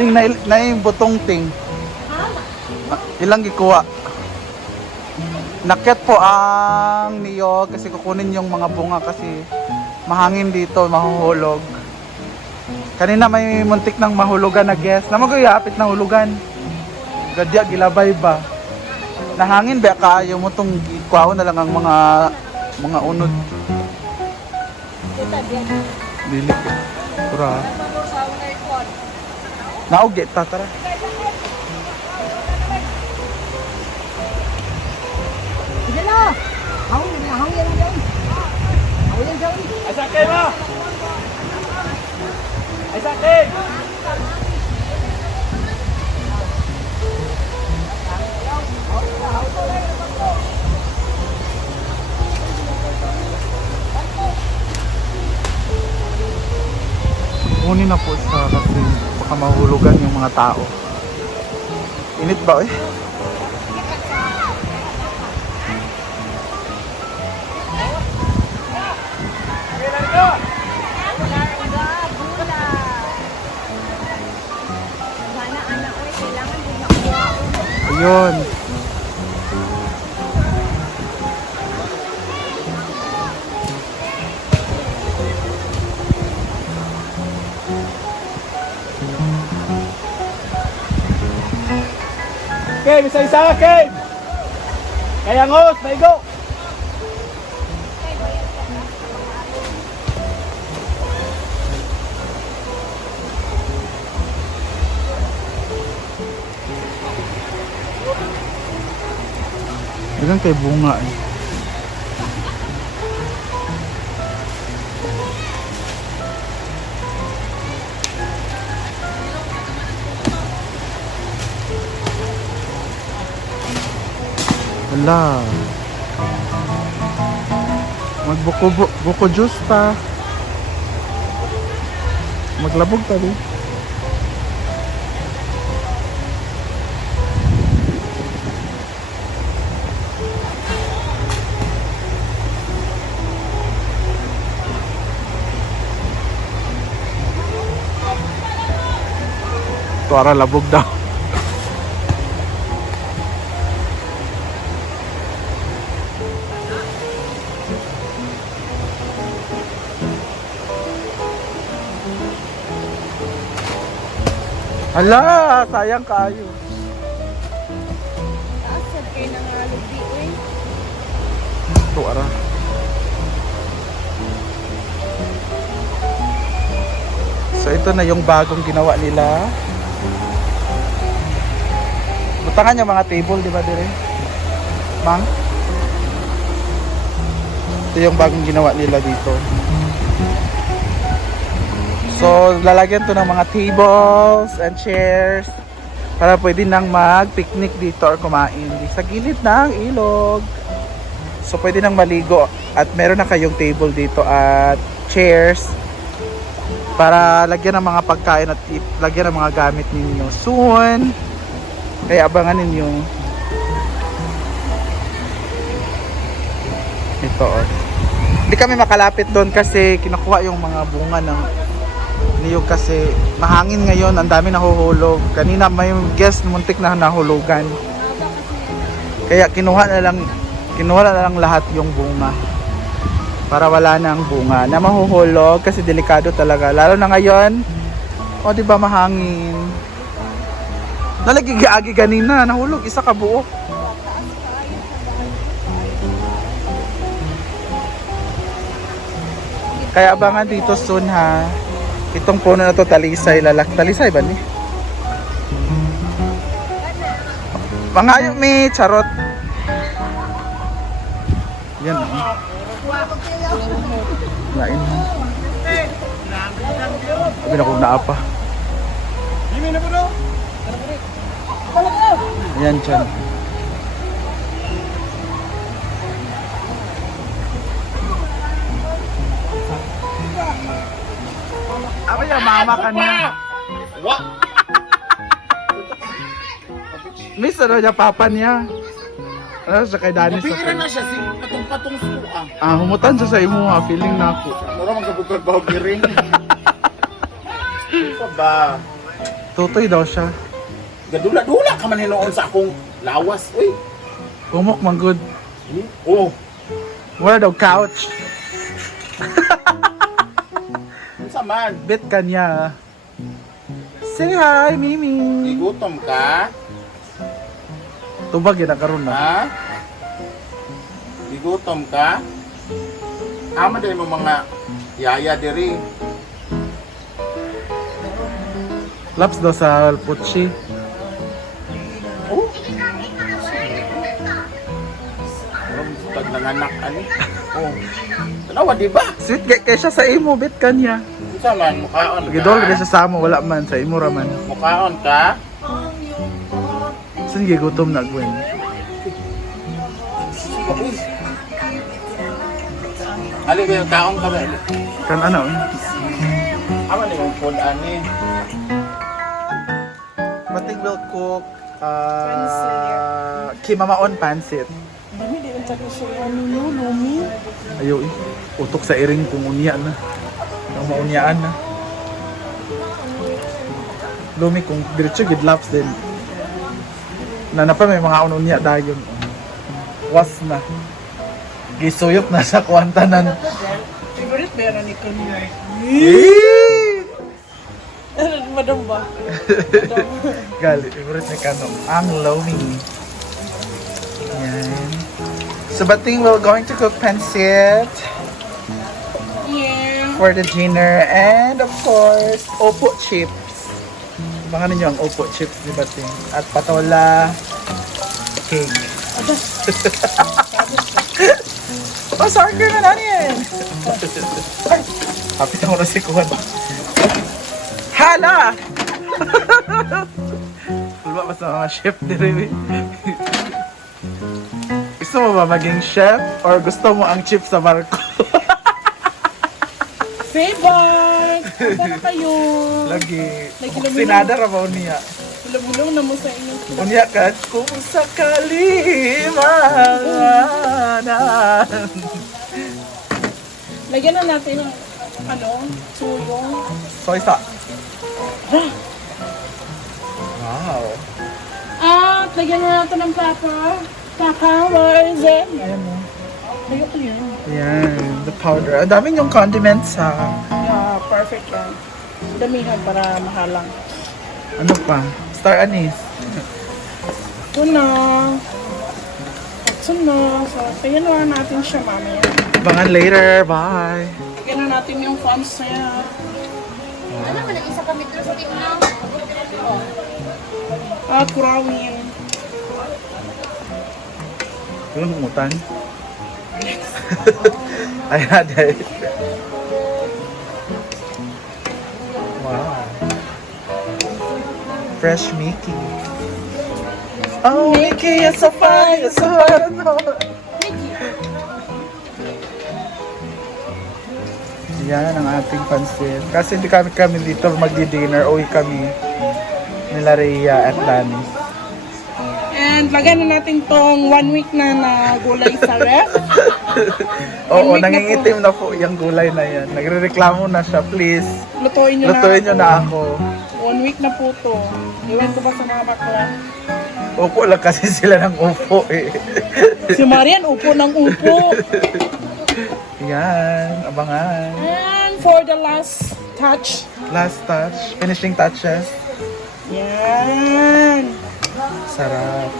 Ting na yung butong ting. Ilang gikuha? Nakyat po ang niyog kasi kukunin yung mga bunga kasi mahangin dito, mahuhulog. Kanina may muntik ng mahulugan na guest. Namagayapit na hulugan. Gadya gilabay ba? Nahangin ba kayo mo tong ikuha na lang ang mga unod. Dili. Pura. Naugi ta tara. Sige na. Hawin yan dyan. Ay sakay mo. Ay sakay. Kunin na po sa kasi baka mahulugan yung mga tao. Init ba eh? Ayun. Okay, bisa-isa okay. Kaya ngos, maigo. Ilan kay bunga eh. Wala. Magbuko juice ta. Maglabog tali. Tuara labog daw. Hala, sayang kayo. Taasad kayo ng lubi, uy. Tuara. So ito na yung bagong ginawa nila. Butangan yung mga table, di ba dire? Mang? Ito yung bagong ginawa nila dito. So lalagyan to ng mga tables and chairs para pwede nang mag-picnic dito or kumain sa gilid ng ilog. So pwede nang maligo at meron na kayong table dito at chairs para lagyan ng mga pagkain at lagyan ng mga gamit ninyo soon. Kaya abangan ninyo. Ito oh. Hindi kami makalapit doon kasi kinukuha yung mga bunga ng niyog kasi mahangin ngayon, ang dami nahuhulog. Kanina may guest muntik na nahulugan. Kaya kinuha na lang lahat yung bunga. Para wala nang bunga na mahuhulog kasi delikado talaga. Lalo na ngayon, o di ba mahangin. Nalagigi-agi kanina, nahulog isa ka buo. Kaya abangan dito soon ha. Itong puno na to talisay, talisay ba ni? Mangayo mi charot. Yan oh. Lain. Sabi na kong naapa. Ayan dyan. Apa ya mama ka niya? Miss, ano niya papa niya? Ano siya kay Danny sa Mapira na siya, si patong-patong suka. humutan siya sa imo ha, feeling na ako. Mura magkabukag ba giring? Isa ba? Tutoy daw siya. Gadula-dula ka man hinoon sa akong lawas. Uy! Kumok man good. Oh! Where daw couch? Isa man. Bet ka niya. Say hi, Mimi. Igutom ka? Tubag yun karon na. Ha? Igutom ka? Ama din mo mga yaya diri. Laps daw sa Putsi. Oh! Tag nanganak ani. Oh. Tanawa di ba? Sweet kay siya sa imo, bet ka niya. Isa man mukhaon ka. Gidol ka siya sa amo, wala man sa imo raman. Mukhaon ka? Sige, gutom na Gwen. Uy. Ali ba yung kaong ka ba? Kan ano? Ama ni yung food ani. Bating will cook kimamaon pansit. Dami di rin sabi siya, lumi. Ayaw eh. Utok sa iring kung unya na. Ang maunyaan na. Lumi kung diretso gidlaps din. Nanapa may mga ununya dayon. Was na. Gisuyop na sa kwantanan. Favorite meron ni kanina. Eh! Madam ba? Gali, favorite ni Kano. Ang Lomi. Yan. So, bating we're going to cook pancit Yeah. for the dinner. And of course, opo chips. Baka ninyo ang opo chips ni Bating. At patola cake. Oh, sorry ka na yan. Ay, kapit ako na si Kuhan. Hala! Wala ba sa mga chef ni Remy? Gusto mo ba maging chef? Or gusto mo ang chip sa barko? Favorite! Para kayo. Lagi. Lagi Sinada ra ba niya? Bulong-bulong na mo sa inyo. Unya ka, kung sakali mahanan. Lagyan na natin ng suyong. Soy sauce. Wow. At lagyan na natin ng pepper. Pepper, where is it? Ayan mo. Lagyan ko yun. Yan, the powder. Ang daming yung condiments ha. Yeah, perfect yan. Damihan para mahalang. Ano pa? Star anise. Ito na. Ito na. So, kaya na natin siya mamaya. Abangan later. Bye. Lagyan na natin yung fans niya. Ano ba nag-isa kami doon sa team na? At kurawin. Ito yung umutan. Ay, naday. Wow. Fresh Mickey. Oh, Mickey, it's so fine. It's so hard. Yan ang ating pansit. Kasi hindi kami dito magdi-dinner. Uwi kami nila Rhea at Danny. And lagyan na natin tong 1 week na gulay sa ref. Oo, week na nangingitim na po yung gulay na yan. Nagre-reklamo na siya, please. Lutuin nyo Lutuin nyo na. na ako. 1 week na po to. Iwan ko ba sa mga bakla? Upo lang kasi sila ng upo eh. Si Marian, upo ng upo. Yan, abangan. And for the last touch. Last touch, finishing touches. Yan. Sarap.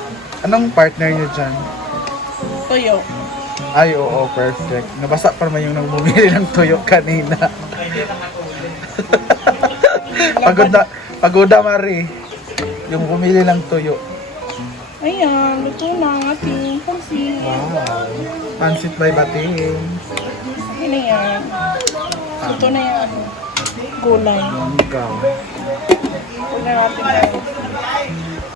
Anong partner nyo dyan? Toyo. Ay, oo, perfect. Nabasa pa naman yung nang bumili ng tuyo kanina. Pagoda Mari. Yung bumili ng tuyo. Ayan, luto na ang ating pansit. Wow. Pansit by Bating. Ayan na yan. Luto na yung gulay. Manggaw. Huwag na natin